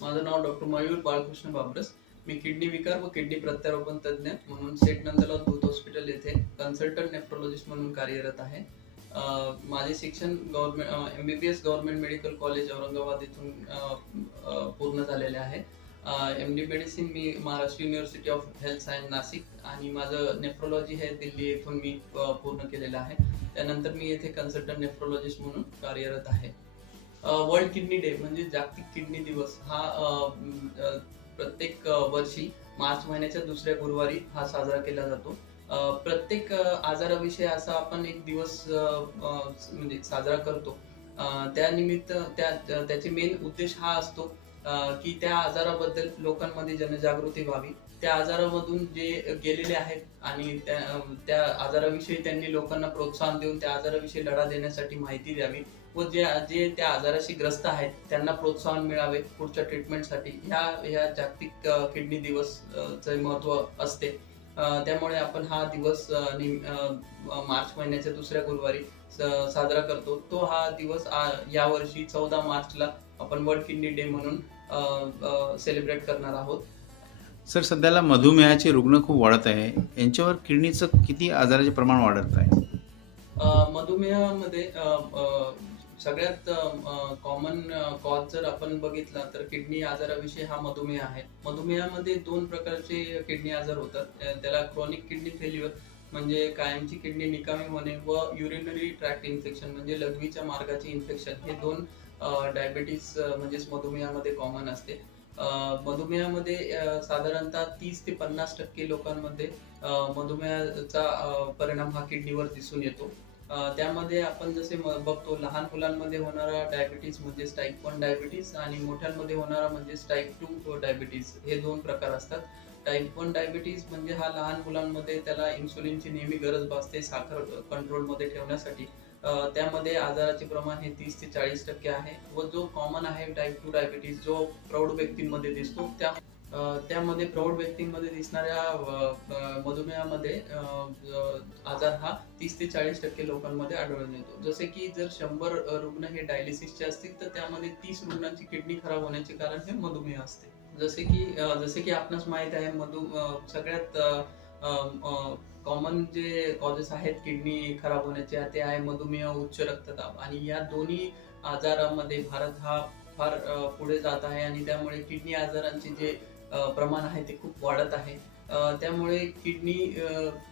माझं नाव डॉक्टर मयूर बाळकृष्ण बाबरस. मी किडनी विकार व किडनी प्रत्यारोपण तज्ज्ञ म्हणून सेट नंदलाल भूत हॉस्पिटल येथे कन्सल्टंट नेफ्रोलॉजिस्ट म्हणून कार्यरत आहे. माझे शिक्षण government M B B S government medical college Aurangabad इथून पूर्ण झालेले आहे. M D medicine me Maharashtra university of health science Nashik आणि माझं नेफ्रोलॉजी हे दिल्ली येथून मी पूर्ण केलेलं आहे. त्यानंतर मी येथे कन्सल्टंट नेफ्रोलॉजिस्ट म्हणून कार्यरत आहे. वर्ल्ड किडनी डे म्हणजे जागतिक किडनी दिवस हा प्रत्येक वर्षी मार्च महिन्याच्या दुसऱ्या गुरुवारी हा साजरा केला जातो. प्रत्येक आजाराविषयी असा आपण एक दिवस म्हणजे साजरा करतो. त्यानिमित्त त्या त्याचे मेन उद्देश हा असतो की त्या आजाराबद्दल लोकांमध्ये जनजागृती व्हावी. त्या आजारामधून जे गेलेले आहेत आणि त्या त्या आजाराविषयी त्यांनी लोकांना प्रोत्साहन देऊन त्या आजाराविषयी लढा देण्यासाठी माहिती द्यावी व जे जे त्या आजाराशी ग्रस्त आहेत त्यांना प्रोत्साहन मिळावे पुढच्या ट्रीटमेंटसाठी. ह्या ह्या जागतिक किडनी दिवस महत्त्व चे महत्त्व असते त्यामुळे आपण हा दिवस मार्च महिन्याच्या दुसऱ्या गुरुवारी साजरा करतो. तो हा दिवस यावर्षी चौदा मार्चला आपण वर्ल्ड किडनी डे म्हणून सेलिब्रेट करणार आहोत. सर सध्याला मधुमेहाचे रुग्ण खूप वाढत आहे. यांच्यावर किडनीचं किती आजाराचे प्रमाण वाढत आहे? मधुमेहामध्ये सगळ्यात कॉमन कॉज जर आपण बघितला तर किडनी आजाराविषयी हा मधुमेह आहे. मधुमेहामध्ये दोन प्रकारचे किडनी आजार होतात. त्याला क्रॉनिक किडनी फेल्युअर म्हणजे कायमची किडनी निकामी होणे व युरिनरी ट्रॅक्ट इन्फेक्शन म्हणजे लघवीच्या मार्गाचे इन्फेक्शन हे दोन डायबेटीस म्हणजेच मधुमेहामध्ये कॉमन असते. मधुमेहामध्ये साधारणतः तीस ते पन्नास टक्के लोकांमध्ये मधुमेहाचा परिणाम हा किडनीवर दिसून येतो. त्यामध्ये आपण जसे बघतो लहान मुलांमध्ये होणारा डायबिटीज म्हणजेच टाईप वन डायबिटीज आणि मोठ्यांमध्ये होणारा म्हणजेच टाईप टू डायबिटीज हे दोन प्रकार असतात. टाईप वन डायबिटीज म्हणजे हा लहान मुलांमध्ये त्याला इन्सुलिनची नेहमी गरज भासते साखर कंट्रोलमध्ये ठेवण्यासाठी. त्यामध्ये आजाराचे प्रमाण हे तीस ते चाळीस टक्के आहे व जो कॉमन आहे टाईप टू डायबिटीज जो प्रौढ व्यक्तींमध्ये दिसतो त्या त्यामध्ये प्रौढ व्यक्तींमध्ये दिसणाऱ्या मधुमेहामध्ये आजार हा तीस ते चाळीस टक्के लोकांमध्ये आढळून येतो. जसे की जर शंभर रुग्ण हे डायलिसिसचे असतील तर त्यामध्ये तीस रुग्णांची किडनी खराब होण्याचे कारण हे मधुमेह असते. जसे की जसे की आपणास माहीत आहे मधु सगळ्यात कॉमन जे कॉजेस आहेत किडनी खराब होण्याचे ते आहे मधुमेह उच्च रक्तदाब. आणि या दोन्ही आजारामध्ये भारत हा फार पुढे जात आहे आणि त्यामुळे किडनी आजारांचे जे प्रमाण आहे ते खूप वाढत आहे. त्यामुळे किडनी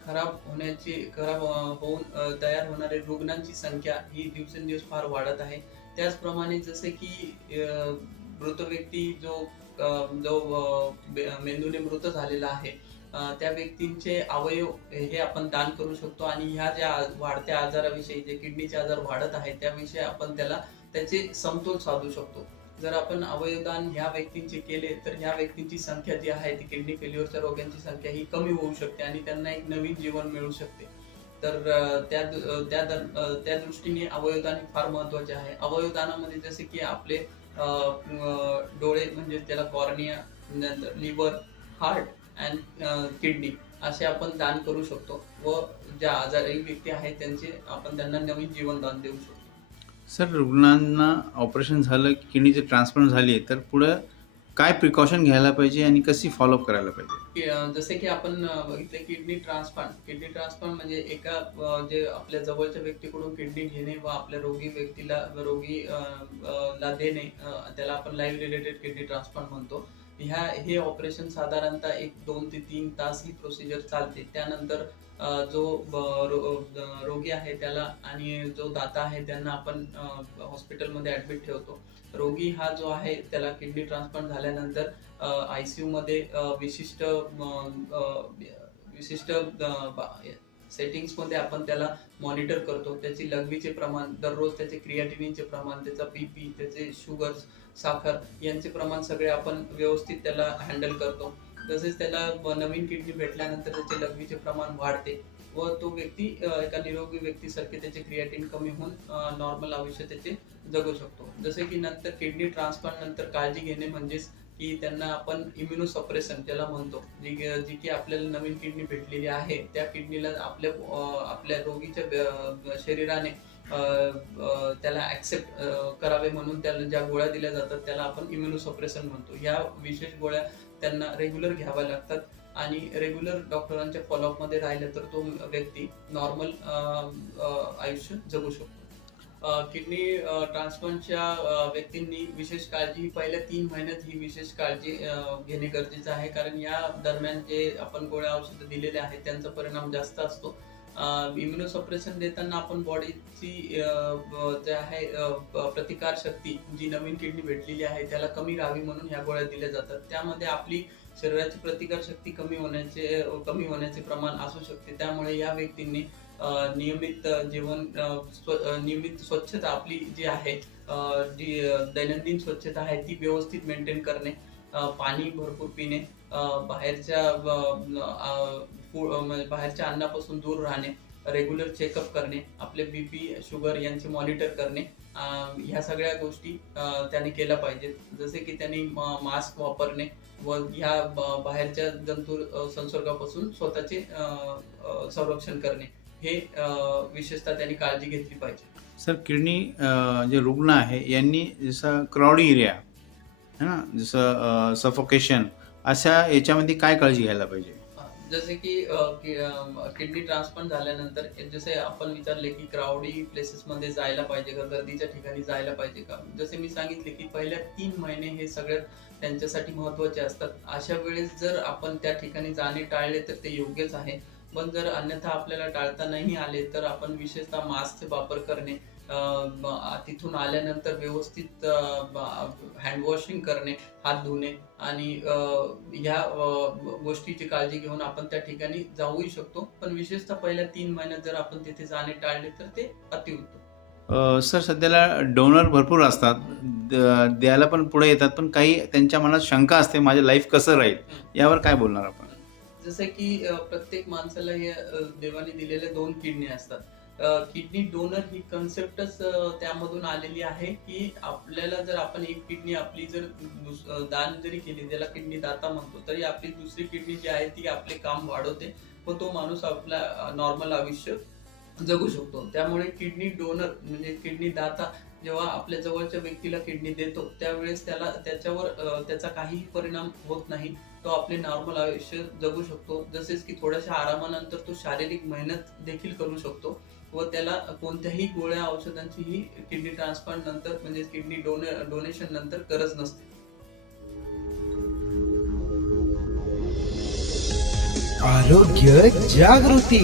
खराब होण्याची खराब होऊन तयार होणारे रुग्णांची संख्या ही दिवसेंदिवस फार वाढत आहे. त्याचप्रमाणे जसे की मृत व्यक्ती जो जो मेंदूने मृत झालेला आहे त्या व्यक्तींचे अवयव हे आपण दान करू शकतो. आणि ह्या ज्या वाढत्या आजाराविषयी जे किडनीचे आजार वाढत आहेत त्याविषयी आपण त्याला त्याचे समतोल साधू शकतो. जर आपण अवयवदान ह्या व्यक्तींचे केले तर ह्या व्यक्तींची संख्या जी आहे ती किडनी फेल्युअरच्या रोग्यांची संख्या ही कमी होऊ शकते आणि त्यांना एक नवीन जीवन मिळू शकते. तर त्या त्या त्या दृष्टीने अवयवदान हे फार महत्त्वाचे आहे. अवयवदानामध्ये जसे की आपले डोळे म्हणजे त्याला कॉर्निया नंतर लिव्हर हार्ट अँड किडनी असे आपण दान करू शकतो व ज्या आजारी व्यक्ती आहेत त्यांचे आपण त्यांना नवीन जीवन दान देऊ शकतो. सर रुग्णांना ऑपरेशन झालं किडनीचे ट्रान्सप्लांट झाली तर पुढं काय प्रिकॉशन घ्यायला पाहिजे आणि कशी फॉलोअप करायला पाहिजे? की, जसे की आपण बघितले किडनी ट्रान्सप्लांट किडनी ट्रान्सप्लांट म्हणजे एका जे आपल्या जवळच्या व्यक्तीकडून किडनी घेणे व आपल्या रोगी व्यक्तीला रोगी ला देणे त्याला आपण लाईव्ह रिलेटेड किडनी ट्रान्सप्लांट म्हणतो. ह्या हे ऑपरेशन साधारणतः एक दोन ते तीन तास ही प्रोसिजर चालते. त्यानंतर जो रोगी आहे त्याला आणि जो दाता आहे त्यांना आपण हॉस्पिटलमध्ये ऍडमिट ठेवतो. रोगी हा जो आहे त्याला किडनी ट्रान्सप्लांट झाल्यानंतर आयसीयू मध्ये यूमध्ये विशिष्ट विशिष्ट सेटिंग्समध्ये आपण त्याला मॉनिटर करतो. त्याची लघवीचे प्रमाण दररोज त्याचे क्रिएटिनिनचे प्रमाण त्याचा बीपी त्याचे शुगर्स साखर यांचे प्रमाण सगळे आपण व्यवस्थित त्याला हँडल करतो. तसेच त्याला नवीन किडनी भेटल्यानंतर त्याचे लघवीचे प्रमाण वाढते व तो व्यक्ती एका निरोगी व्यक्तीसारखे त्याचे क्रिएटिन कमी होऊन नॉर्मल आयुष्य त्याचे जगू शकतो. जसे की नंतर किडनी ट्रान्सप्लांट नंतर काळजी घेणे म्हणजेच की त्यांना आपण इम्युनो सप्रेशन ज्याला म्हणतो जी जी की आपल्याला नवीन किडनी भेटलेली आहे त्या किडनीला आपल्या आपल्या रोगीच्या शरीराने त्याला ऍक्सेप्ट करावे म्हणून त्याला ज्या गोळ्या दिल्या जातात त्याला आपण इम्युनोसप्रेशन म्हणतो. ह्या विशेष गोळ्या त्यांना रेग्युलर घ्याव्या लागतात आणि रेग्युलर डॉक्टरांच्या फॉलोअपमध्ये राहिलं तर तो व्यक्ती नॉर्मल आयुष्य जगू शकतो. किडनी ट्रान्सप्लांटच्या व्यक्तींनी विशेष काळजी ही पहिल्या तीन महिन्यात ही विशेष काळजी घेणे गरजेचं आहे. कारण या दरम्यान जे आपण गोळ्या औषधं दिलेले आहेत त्यांचा परिणाम जास्त असतो. इम्युनोसप्रेशन देताना आपण बॉडीची जे आहे प्रतिकार शक्ती जी नवीन किडनी भेटलेली आहे त्याला कमी राहावी म्हणून ह्या गोळ्या दिल्या जातात. त्यामध्ये आपली शरीराची प्रतिकार शक्ती कमी होण्याचे कमी होण्याचे प्रमाण असू शकते. त्यामुळे या व्यक्तींनी नियमित जेवण स्व- नियमित स्वच्छता आपली जी आहे जी दैनंदिन स्वच्छता आहे ती व्यवस्थित मेंटेन करणे पाणी भरपूर पिणे बाहेरच्या म्हणजे बाहेरच्या अन्नापासून दूर राहणे रेग्युलर चेकअप करणे आपले बीपी शुगर यांचे मॉनिटर करणे ह्या सगळ्या गोष्टी त्याने केल्या पाहिजेत. जसे की त्यांनी मास्क वापरणे व ह्या बाहेरच्या जंतू संसर्गापासून स्वतःचे संरक्षण करणे. हे विशेषतः त्यांनी काळजी घेतली पाहिजे. सर किडनी जे रुग्ण आहे यांनी जसं क्राउडी एरिया है ना जसं सफोकेशन अशा याच्यामध्ये काय काळजी घ्यायला पाहिजे? जसे की किडनी ट्रान्सप्लांट झाल्यानंतर जसे आपण विचारले की क्राऊडी प्लेसेस मध्ये जायला पाहिजे का गर्दीच्या ठिकाणी जायला पाहिजे का? जसे मी सांगितले की पहिल्या तीन महिने हे सगळ्यात त्यांच्यासाठी महत्त्वाचे असतात. अशा वेळेस जर आपण त्या ठिकाणी जाणे टाळले तर ते योग्यच आहे. पण जर अन्यथा आपल्याला टाळता नाही आले तर आपण विशेषतः मास्कचे वापर करणे तिथून आल्यानंतर व्यवस्थित हँड वॉशिंग करणे हात धुणे आणि ह्या गोष्टीची काळजी घेऊन आपण त्या ठिकाणी जाऊही शकतो. पण विशेषतः पहिल्या तीन महिन्यात जर आपण तिथे जाणे टाळले तर ते अतिउत्तम. सर सध्याला डोनर भरपूर असतात. द- द्यायला पण पुढे येतात पण काही त्यांच्या मनात शंका असते माझे लाईफ कसं राहील? यावर काय बोलणार आपण? जसं की प्रत्येक माणसाला हे देवाने दिलेले दोन किडनी असतात. किडनी डोनर ही कन्सेप्टच त्यामधून आलेली आहे की आपल्याला जर आपण एक किडनी आपली जर दुस- दान जरी केली त्याला किडनी दाता म्हणतो तरी आपली दुसरी किडनी जी आहे ती आपले काम वाढवते. व तो माणूस आपला नॉर्मल आयुष्य जगू शकतो. त्यामुळे किडनी डोनर म्हणजे किडनी दाता जेव्हा आपल्या जवळच्या व्यक्तीला किडनी देतो त्यावेळेस त्याला त्याच्यावर त्याचा काहीही परिणाम होत नाही. तो आपले नॉर्मल आयुष्य जगू शकतो. जसेच की थोड्याशा आरामानंतर तो शारीरिक मेहनत देखील करू शकतो व त्याला कोणत्याही गोळ्या औषधांचीही किडनी ट्रान्सप्लांट नंतर म्हणजे किडनी डोने डोनेशन नंतर गरज नसते. आरोग्य जागृती.